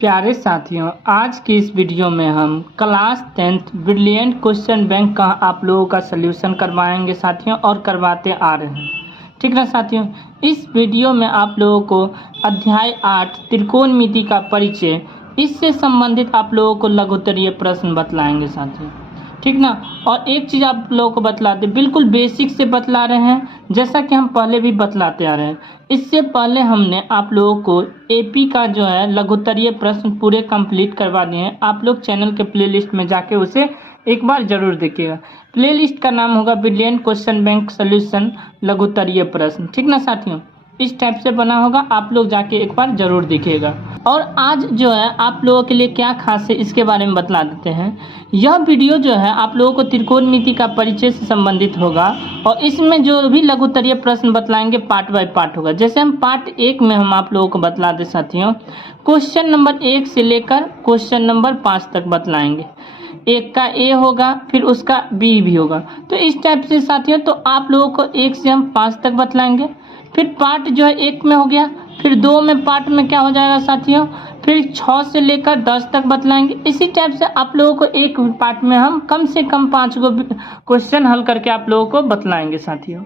प्यारे साथियों, आज की इस वीडियो में हम class 10th brilliant question bank का आप लोगों का सल्यूशन करवाएंगे साथियों, और करवाते आ रहे हैं। ठीक है साथियों, इस वीडियो में आप लोगों को अध्याय 8 त्रिकोणमिति का परिचय, इससे संबंधित आप लोगों को लघुत्तरीय प्रश्न बतलाएंगे साथियों। ठीक ना। और एक चीज़ आप लोगों को बतलाते, बिल्कुल बेसिक से बतला रहे हैं, जैसा कि हम पहले भी बतलाते आ रहे हैं। इससे पहले हमने आप लोगों को एपी का जो है लघुत्तरीय प्रश्न पूरे कंप्लीट करवा दिए हैं। आप लोग चैनल के प्लेलिस्ट में जाके उसे एक बार जरूर देखिएगा। प्लेलिस्ट का नाम होगा ब्रिलियंट क्वेश्चन बैंक सॉल्यूशन लघुत्तरीय प्रश्न। ठीक ना साथियों, इस टाइप से बना होगा, आप लोग जाके एक बार जरूर देखिएगा। और आज जो है आप लोगों के लिए क्या खास है इसके बारे में बतला देते हैं। यह वीडियो जो है आप लोगों को त्रिकोणमिति का परिचय से संबंधित होगा, और इसमें जो भी लघुत्तरीय प्रश्न बतलाएंगे पार्ट बाय पार्ट होगा। जैसे हम पार्ट 1 में हम आप लोगों को बतला दे साथियों, क्वेश्चन नंबर 1 से लेकर क्वेश्चन नंबर 5 तक बतलाएंगे। एक का ए होगा, फिर उसका बी भी होगा। तो इस टाइप से साथियों, तो आप लोगों को 1 से हम 5 तक बतलाएंगे। फिर पार्ट जो है 1 में हो गया, फिर 2 में पार्ट में क्या हो जाएगा साथियों, फिर 6 से लेकर 10 तक बतलाएंगे। इसी टाइप से आप लोगों को एक पार्ट में हम कम से कम 5 गो क्वेश्चन हल करके आप लोगों को बतलाएंगे साथियों,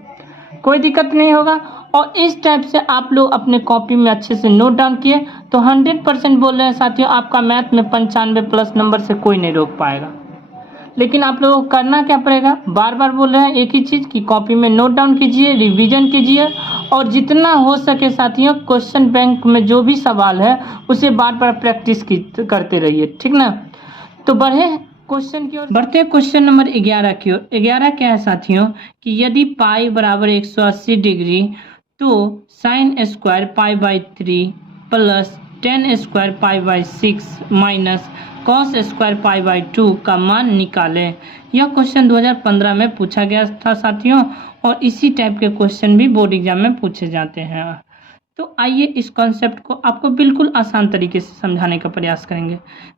कोई दिक्कत नहीं होगा। और इस टाइप से आप लोग अपने कॉपी में अच्छे से नोट डाउन किए तो 100% बोल रहे हैं साथियों, आपका मैथ में 95 प्लस नंबर से कोई नहीं रोक पाएगा। लेकिन आप लोगों को करना क्या पड़ेगा, बार बार बोल रहे हैं एक ही चीज़ कि कॉपी में नोट डाउन कीजिए, रिवीजन कीजिए, और जितना हो सके साथियों क्वेश्चन बैंक में जो भी सवाल है उसे बार बार प्रैक्टिस करते रहिए। ठीक ना। तो बढ़े क्वेश्चन की ओर, बढ़ते हैं क्वेश्चन नंबर 11 की ओर। 11 क्या है साथियों कि यदि पाई बराबर 180 डिग्री तो sine square pi by 3 plus ten square pi by 6 minus cos square pi by 2 का मान निकालें। यह क्वेश्चन 2015 में पूछा गया था साथियों, और इसी टाइप के क्वेश्चन भी बोर्ड एग्जाम में पूछे जाते हैं। तो आइए इस कॉन्सेप्ट को आपको बिल्कुल आसान तरीके से समझाने का प्रयास करेंगे।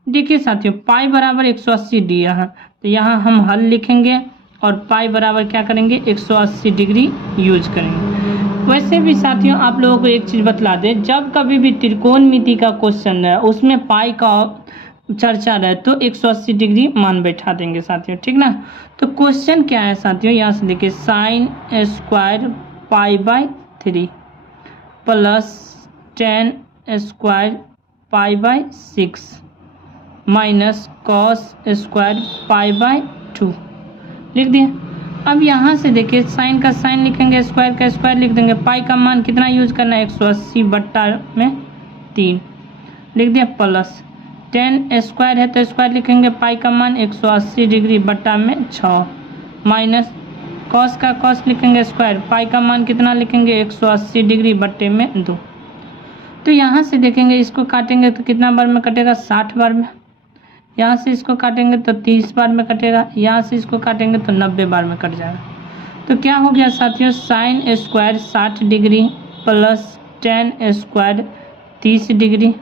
देखिए साथियों, पाई बराबर 180 दिया है, तो यहाँ हम हल लिखेंगे और पाई बराबर क्या करेंगे 180 डिग्री यूज करेंगे। वैसे भी साथियों आप लोगों को एक चीज़ बतला दें, जब कभी भी त्रिकोणमिति का क्वेश्चन है उसमें पाई का चर्चा रहे तो 180 डिग्री मान बैठा देंगे साथियों। ठीक ना। तो क्वेश्चन क्या है साथियों, यहाँ से देखिए sine square pi by 3 plus ten square pi by 6 minus cos square pi by 2 लिख दिए। अब यहाँ से देखिए साइन का साइन लिखेंगे, स्क्वायर का स्क्वायर लिख देंगे। पाई का मान कितना यूज करना है 180 बट्टा में 3 लिख दिया, प्लस टेन स्क्वायर है तो स्क्वायर लिखेंगे, पाई का मान 180 डिग्री बट्टा में 6 माइनस कॉस का कॉस लिखेंगे स्क्वायर, पाई का मान कितना लिखेंगे 180 डिग्री बट्टे में 2। तो यहाँ से देखेंगे इसको काटेंगे तो कितना बार में कटेगा 60 बार में, यहाँ से इसको काटेंगे तो 30 बार में कटेगा, यहाँ से इसको काटेंगे तो 90 बार में कट जाएगा। तो क्या हो गया साथियों, sine square 60 degree plus ten square 30 degree,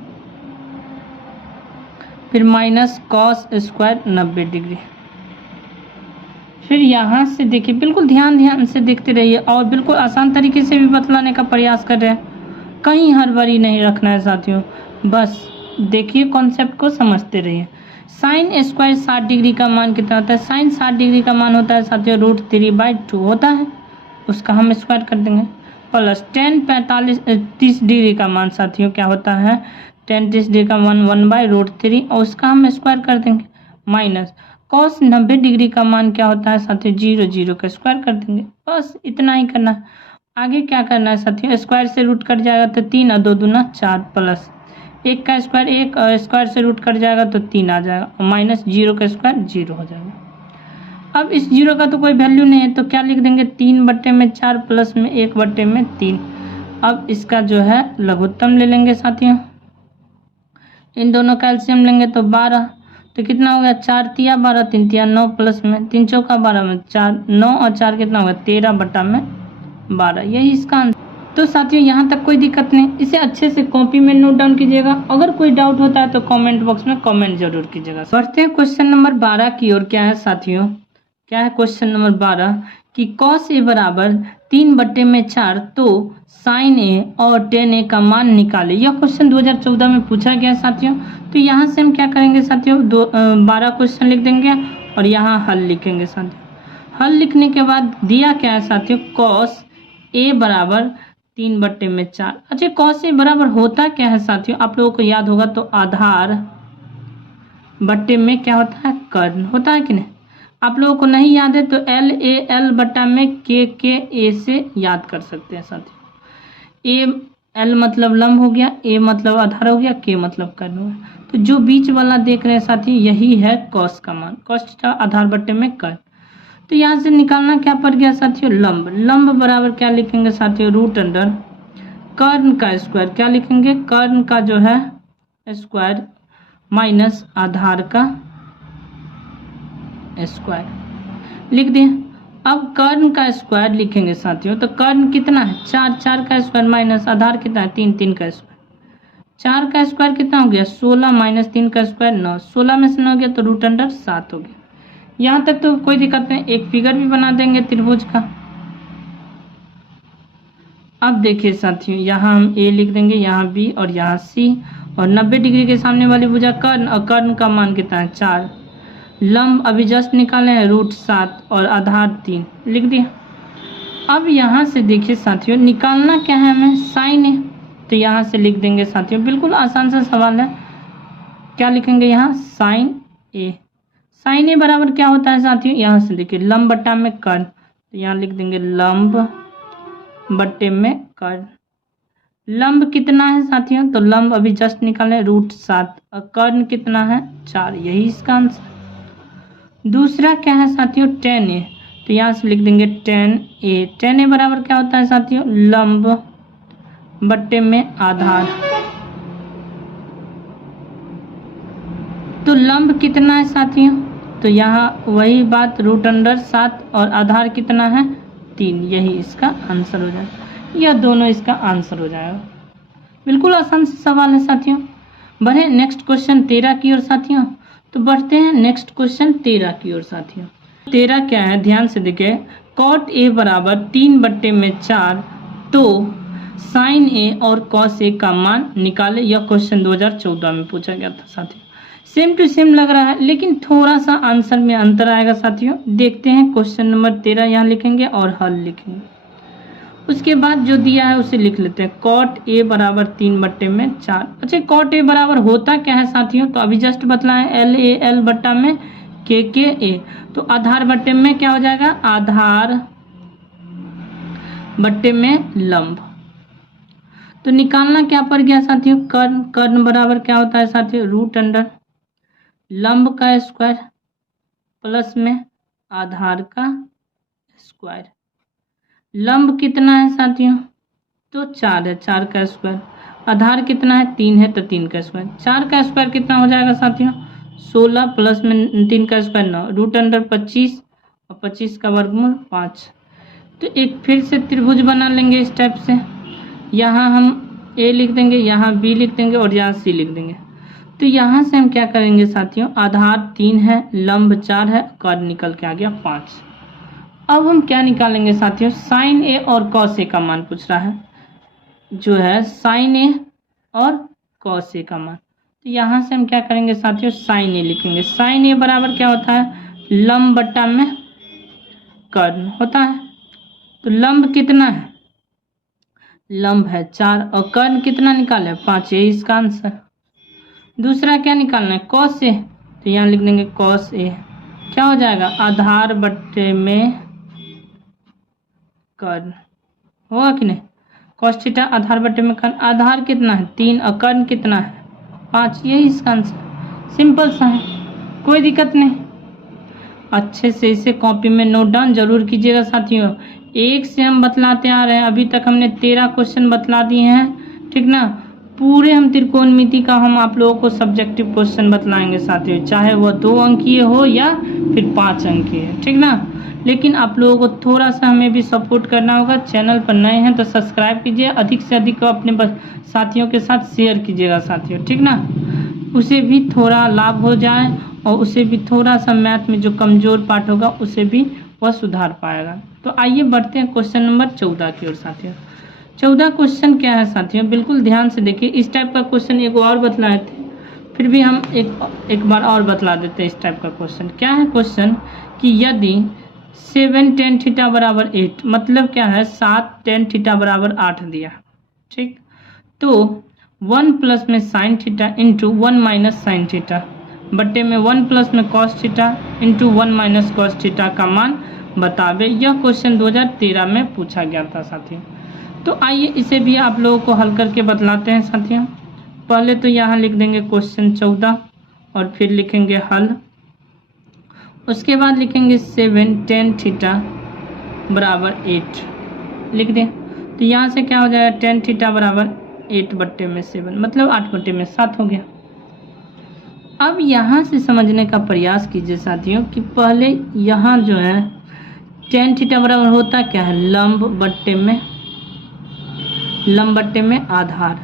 फिर माइनस कॉस स्क्वायर 90 डिग्री। फिर यहाँ से देखिए, बिल्कुल ध्यान से देखते रहिए और बिल्कुल आसान तरीके से भी बतलाने का प्रयास कर रहे हैं, कहीं हड़बड़ी नहीं रखना है साथियों, बस देखिए कॉन्सेप्ट को समझते रहिए। साइन स्क्वायर 60 डिग्री का मान कितना होता है, साइन 60 डिग्री का मान होता है साथियों √3/2 होता है, उसका हम स्क्वायर कर देंगे, प्लस टेन 30 डिग्री का मान साथियों क्या होता है, टेन 30 डिग्री का मान 1/√3 और उसका हम स्क्वायर कर देंगे, माइनस कॉस 90 डिग्री का मान क्या होता है साथियों 0 का स्क्वायर कर देंगे। बस इतना ही करना है। आगे क्या करना है साथियों, स्क्वायर से रूट कट जाएगा तो 3 और 2 दूना 4, प्लस 1 का स्क्वायर 1 और स्क्वायर से रूट कट जाएगा तो 3 आ जाएगा, और माइनस 0 का स्क्वायर 0 हो जाएगा। अब इस 0 का तो कोई वैल्यू नहीं है तो क्या लिख देंगे 3 बट्टे में 4 प्लस में 1 बट्टे में 3। अब इसका जो है लघुत्तम ले लेंगे साथियों, इन दोनों का एलसीएम लेंगे तो 12, तो कितना हो गया 4 तिया 12 3 तिया 9 प्लस में 3 चौका 12 में 4 9 और 4 कितना होगा 13 बट्टा में 12, यही इसका आंसर। तो साथियों यहाँ तक कोई दिक्कत नहीं, इसे अच्छे से कॉपी में नोट डाउन कीजिएगा। अगर कोई डाउट होता है तो कमेंट बॉक्स में कमेंट जरूर कीजिएगा। बढ़ते हैं क्वेश्चन नंबर 12 की ओर। क्या है साथियों, क्या है क्वेश्चन नंबर 12 कि cos a बराबर 3/4 तो sin a और tan a का मान निकाले। यह क्वेश्चन 2014 में पूछा गया साथियों। तो यहाँ से हम क्या करेंगे साथियों, 12 क्वेश्चन लिख देंगे और यहाँ हल लिखेंगे साथियों। हल लिखने के बाद दिया क्या है साथियों, cos a बराबर 3/4। अच्छा, cos a बराबर होता क्या है साथियों, आप लोगों को याद होगा तो आधार बट्टे में क्या होता है, कर्ण होता है कि नहीं। आप लोगों को नहीं याद है तो LAL बट्टा में KA से याद कर सकते हैं साथियों। L मतलब लंब हो गया, A मतलब आधार हो गया, K मतलब कर्ण हो गया। तो जो बीच वाला देख रहे हैं साथियों यही है cos का मान, cos थीटा आधार बट्टे में कर्ण। तो यहाँ से निकालना क्या पड़ गया साथियों, लंब। लंब बराबर क्या लिखेंगे साथियों, रूट अंडर कर्ण का स्क्वायर, क्या लिखेंगे, कर्ण का जो है स्क्वायर माइनस आधार का स्क्वायर लिख दिए। अब कर्ण का स्क्वायर लिखेंगे साथियों, तो कर्ण कितना है 4, 4 का स्क्वायर माइनस आधार कितना है 3, 3 का स्क्वायर, 4 का स्क्वायर कितना हो गया 16 माइनस 3 का स्क्वायर 9, 16 में से 9 हो गया तो रूट अंडर 7 हो गया। यहाँ तक तो कोई दिक्कत नहीं, एक फिगर भी बना देंगे त्रिभुज का। अब देखिए साथियों, यहाँ हम A लिख देंगे, यहाँ B और यहाँ C, और 90 डिग्री के सामने वाली भुजा कर्ण, और कर्ण का मान कितना है 4। लंब अभी जस्ट निकाले हैं रूट 7 और आधार 3 लिख दिया। अब यहाँ से देखिए साथियों निकालना क्या है हमें, साइन ए। तो यहाँ से लिख देंगे साथियों, बिल्कुल आसान सा सवाल है। क्या लिखेंगे यहाँ, साइन ए। साइन ए बराबर क्या होता है साथियों, यहाँ से देखिए लंब बट्टा में कर्ण, तो यहाँ लिख देंगे लंब बट्टे में कर्ण। लंब कितना है साथियों, तो लंब अभी जस्ट निकाले रूट 7 और कर्ण कितना है 4, यही इसका आंसर। दूसरा क्या है साथियों, tan a। तो यहाँ से लिख देंगे tan a। tan a बराबर क्या होता है साथियों, लंब बट्टे में आधार। तो लंब कितना है साथियों, तो यहाँ वही बात रूट अंडर 7 और आधार कितना है 3, यही इसका आंसर हो जाएगा। यह दोनों इसका आंसर हो जाएगा। बिल्कुल आसान से सवाल है साथियों। बढ़े नेक्स्ट क्वेश्चन 13 की ओर साथियों। तो बढ़ते हैं नेक्स्ट क्वेश्चन 13 की ओर साथियों। 13 क्या है, ध्यान से देखिए, cot a बराबर 3/4 तो sin a और cos a का मान निकाले। यह क्वेश्चन 2014 में पूछा गया था साथियों। सेम टू सेम लग रहा है, लेकिन थोड़ा सा आंसर में अंतर आएगा साथियों। देखते हैं क्वेश्चन नंबर 13 यहाँ लिखेंगे और हल लिखेंगे। उसके बाद जो दिया है उसे लिख लेते हैं, cot a बराबर 3/4। अच्छा, cot a बराबर होता क्या है साथियों, तो अभी जस्ट बतलाएं LAL बट्टा में KA। तो आधार बट्टे में क्या हो जाएगा, आधार बट्टे में लंब। तो निकालना क्या पड़ गया साथियों, कर्ण। कर्ण बराबर क्या होता है साथियों, रूट अंडर लंब का स्क्वायर प्लस में आधार का स्क्वायर। लंब कितना है साथियों, तो 4 है, 4 का स्क्वायर। आधार कितना है 3 है, तो 3 का स्क्वायर। 4 का स्क्वायर कितना हो जाएगा साथियों, 16 प्लस में 3 का स्क्वायर 9, रूट अंडर 25 और 25 का वर्गमूल 5। तो एक फिर से त्रिभुज बना लेंगे इस टाइप से। यहाँ हम A लिख देंगे, यहाँ B लिख देंगे और यहाँ C लिख देंगे। तो यहाँ से हम क्या करेंगे साथियों, आधार 3 है, लंब 4 है, कर्ण निकल के आ गया 5। अब हम क्या निकालेंगे साथियों, साइन ए और कॉस ए का मान पूछ रहा है, जो है साइन ए और कॉस ए का मान। तो यहाँ से हम क्या करेंगे साथियों, साइन ए लिखेंगे। साइन ए बराबर क्या होता है, लंब बट्टा में कर्ण होता है। तो लंब कितना है, लंब है 4 और कर्ण कितना निकाले 5, यही इसका आंसर। दूसरा क्या निकालना है, कॉस ए। तो यहाँ लिख देंगे कॉस ए, क्या हो जाएगा, आधार बट्टे में कर्ण होगा कि नहीं। कॉस थीटा आधार बट्टे में कर्ण, आधार कितना है 3 और कर्ण कितना है 5, यही इसका आंसर। सिंपल सा है, कोई दिक्कत नहीं। अच्छे से इसे कॉपी में नोट डाउन जरूर कीजिएगा साथियों। एक से हम बतलाते आ रहे हैं, अभी तक हमने 13 क्वेश्चन बतला दिए हैं, ठीक ना। पूरे हम त्रिकोणमिति का हम आप लोगों को सब्जेक्टिव क्वेश्चन बतलाएंगे साथियों, चाहे वह 2 अंकीय हो या फिर 5 अंकीय, ठीक ना। लेकिन आप लोगों को थोड़ा सा हमें भी सपोर्ट करना होगा। चैनल पर नए हैं तो सब्सक्राइब कीजिए, अधिक से अधिक अपने साथियों के साथ शेयर कीजिएगा साथियों, ठीक ना। उसे भी थोड़ा लाभ हो जाए और उसे भी थोड़ा सा मैथ में जो कमज़ोर पार्ट होगा उसे भी वह सुधार पाएगा। तो आइए बढ़ते हैं क्वेश्चन नंबर 14 की ओर साथियों। 14 क्वेश्चन क्या है साथियों, बिल्कुल ध्यान से देखिए। इस टाइप का क्वेश्चन एक और बतलाए थे, फिर भी हम एक बार और बतला देते हैं इस टाइप का क्वेश्चन। क्या है क्वेश्चन कि यदि 7 tan थीटा बराबर 8, मतलब क्या है 7 tan थीटा बराबर 8 दिया, ठीक। तो 1 प्लस में sine theta into 1 minus sine theta बट्टे में 1 प्लस में cos theta into 1 minus cos theta का मान बतावे। यह क्वेश्चन 2013 में पूछा गया था साथियों। तो आइए इसे भी आप लोगों को हल करके बतलाते हैं साथियों। पहले तो यहाँ लिख देंगे क्वेश्चन 14 और फिर लिखेंगे हल। उसके बाद लिखेंगे 7 tan थीटा बराबर 8 लिख दें। तो यहाँ से क्या हो जाएगा, tan थीटा बराबर 8 बट्टे में 7, मतलब 8 बट्टे में 7 हो गया। अब यहाँ से समझने का प्रयास कीजिए साथियों कि पहले यहाँ जो है tan थीटा बराबर होता क्या है, लंब बट्टे में आधार।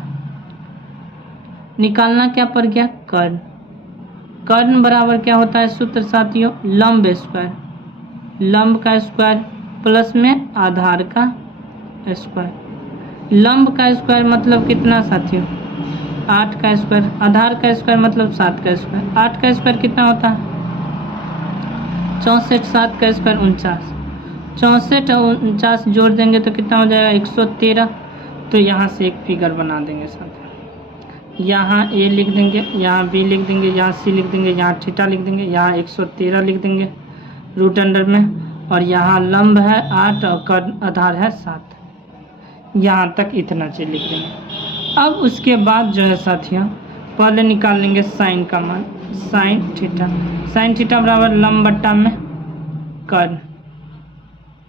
निकालना क्या पड़ गया, कर्ण। कर्ण बराबर क्या होता है सूत्र साथियों, लंब स्क्वायर, लंब का स्क्वायर प्लस में आधार का स्क्वायर। लंब का स्क्वायर मतलब कितना साथियों, 8 का स्क्वायर। आधार का स्क्वायर मतलब 7 का स्क्वायर। 8 का स्क्वायर कितना होता है 64, 7 का स्क्वायर 49। 64 और 49 जोड़ देंगे तो कितना हो जाएगा 113। तो यहाँ से एक फिगर बना देंगे साथियों। यहाँ ए लिख देंगे, यहाँ बी लिख देंगे, यहाँ सी लिख देंगे, यहाँ थीटा लिख देंगे, यहाँ 113 लिख देंगे रूट अंडर में, और यहाँ लंब है 8 और कर्ण आधार है 7। यहाँ तक इतना चीज लिख देंगे। अब उसके बाद जो है साथियों पहले निकाल लेंगे साइन का मान, साइन थीटा बराबर लंब बट्टा में कर्ण।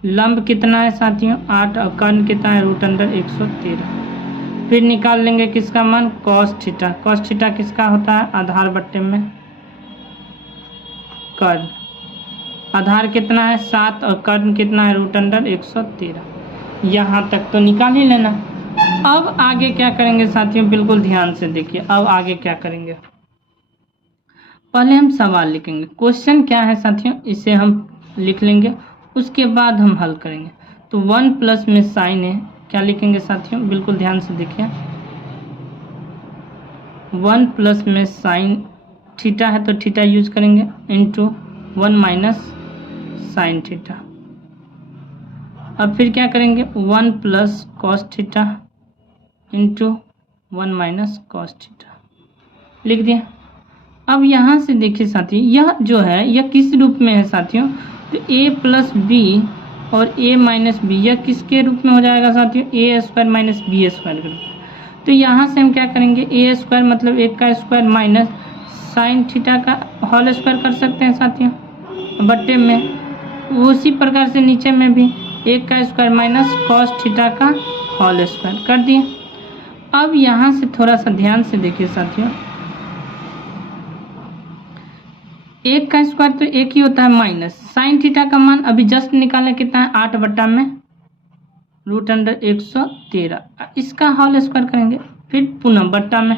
लंब कितना है साथियों 8 और कर्ण कितना है रूट अंडर 113। फिर निकाल लेंगे किसका मान, कॉस थीटा किसका होता है आधार बट्टे में कर्ण। आधार कितना है 7 और कर्ण कितना है रूट अंडर 113। यहाँ तक तो निकाल ही लेना। अब आगे क्या करेंगे साथियों, बिल्कुल ध्यान से देखिए। अब आगे क्या करेंगे, पहले हम सवाल लिखेंगे। क्वेश्चन क्या है साथियों इसे हम लिख लेंगे, उसके बाद हम हल करेंगे। तो 1 प्लस में साइन है, क्या लिखेंगे साथियों, बिल्कुल ध्यान से देखिए। 1 प्लस में साइन थीटा है तो थीटा यूज करेंगे इंटू 1 माइनस साइन थीटा। अब फिर क्या करेंगे 1 plus cos theta into 1 minus cos theta लिख दिया। अब यहाँ से देखिए साथियों यह जो है यह किस रूप में है साथियों, तो a प्लस बी और a माइनस बी, यह किसके रूप में हो जाएगा साथियों, ए स्क्वायर माइनस बी स्क्वायर के रूप में। तो यहाँ से हम क्या करेंगे ए स्क्वायर मतलब 1 का स्क्वायर माइनस साइन थीटा का होल स्क्वायर कर सकते हैं साथियों बट्टे में। उसी प्रकार से नीचे में भी 1 का स्क्वायर माइनस कॉस थीटा का होल स्क्वायर कर दिए। अब यहाँ से थोड़ा सा ध्यान से देखिए साथियों, 1 का स्क्वायर तो 1 ही होता है माइनस साइन थीटा का मान अभी जस्ट निकाला कितना है 8 बट्टा में रूट अंडर 113। इसका होल स्क्वायर करेंगे फिर पुनः बट्टा में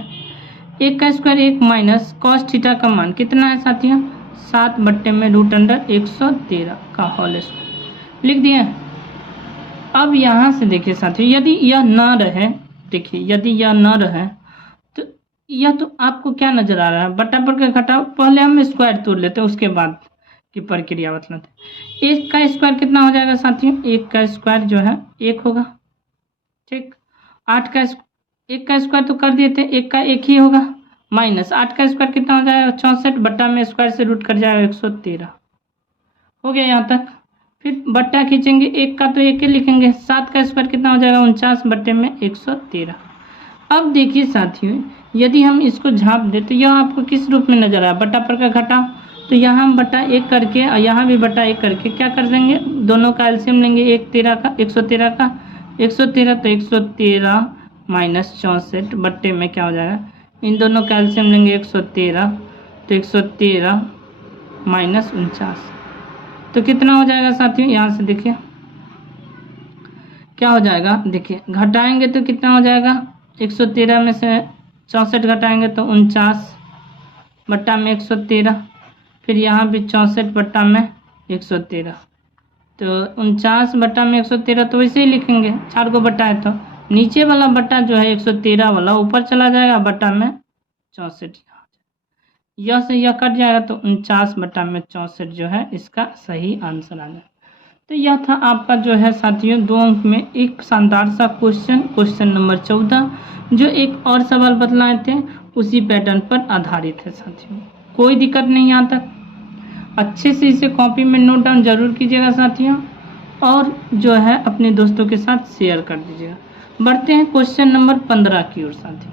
1 का स्क्वायर 1 माइनस कॉस थीटा का मान कितना है साथियों 7 बट्टे में रूट अंडर 113 का होल स्क्वायर लिख दिए। अब यहाँ से देखिए साथियों यदि यह न रहे, देखिए यदि यह न रहे तो यह तो आपको क्या नजर आ रहा है बट्टा पर के घटाओ। पहले हम स्क्वायर तोड़ लेते हैं उसके बाद की प्रक्रिया बतलाते। 1 का स्क्वायर कितना हो जाएगा साथियों, 1 का स्क्वायर जो है 1 होगा, ठीक। 1 का स्क्वायर तो कर दिए थे, 1 का 1 ही होगा माइनस 8 का स्क्वायर कितना हो जाएगा 64 बट्टा में स्क्वायर से रूट कर जाएगा 113 हो गया यहाँ तक। फिर बट्टा खींचेंगे 1 का तो 1 ही लिखेंगे, 7 का स्क्वायर कितना हो जाएगा 49 बट्टे में 113। अब देखिए साथियों यदि हम इसको झाप दे तो यह आपको किस रूप में नजर आया बट्टा पर का घटाओ। तो यहाँ हम बट्टा 1 करके और यहाँ भी बट्टा 1 करके क्या कर देंगे, दोनों का एलसीएम लेंगे 113 का 113 का 113 तो 113 माइनस 64 बट्टे में क्या हो जाएगा, इन दोनों का एलसीएम लेंगे 113 तो 113 माइनस 49 तो कितना हो जाएगा साथियों, यहाँ से देखिए क्या हो जाएगा, देखिए घटाएंगे तो कितना हो जाएगा 113 में से 64 घटाएंगे तो 49 बट्टा में 113, फिर यहाँ भी 64 बट्टा में 113 तो 49/113 तो वैसे ही लिखेंगे, 4 को बटा है तो नीचे वाला बटा जो है 113 वाला ऊपर चला जाएगा, बटा में 64 यह से यह कट जाएगा, तो 49/64 जो है इसका सही आंसर आ जाएगा। तो यह था आपका जो है साथियों 2 अंक में एक शानदार सा क्वेश्चन नंबर 14, जो एक और सवाल बतलाए थे उसी पैटर्न पर आधारित है साथियों। कोई दिक्कत नहीं यहाँ तक, अच्छे से इसे कॉपी में नोट डाउन जरूर कीजिएगा साथियों, और जो है अपने दोस्तों के साथ शेयर कर दीजिएगा। बढ़ते हैं क्वेश्चन नंबर 15 की ओर साथियों।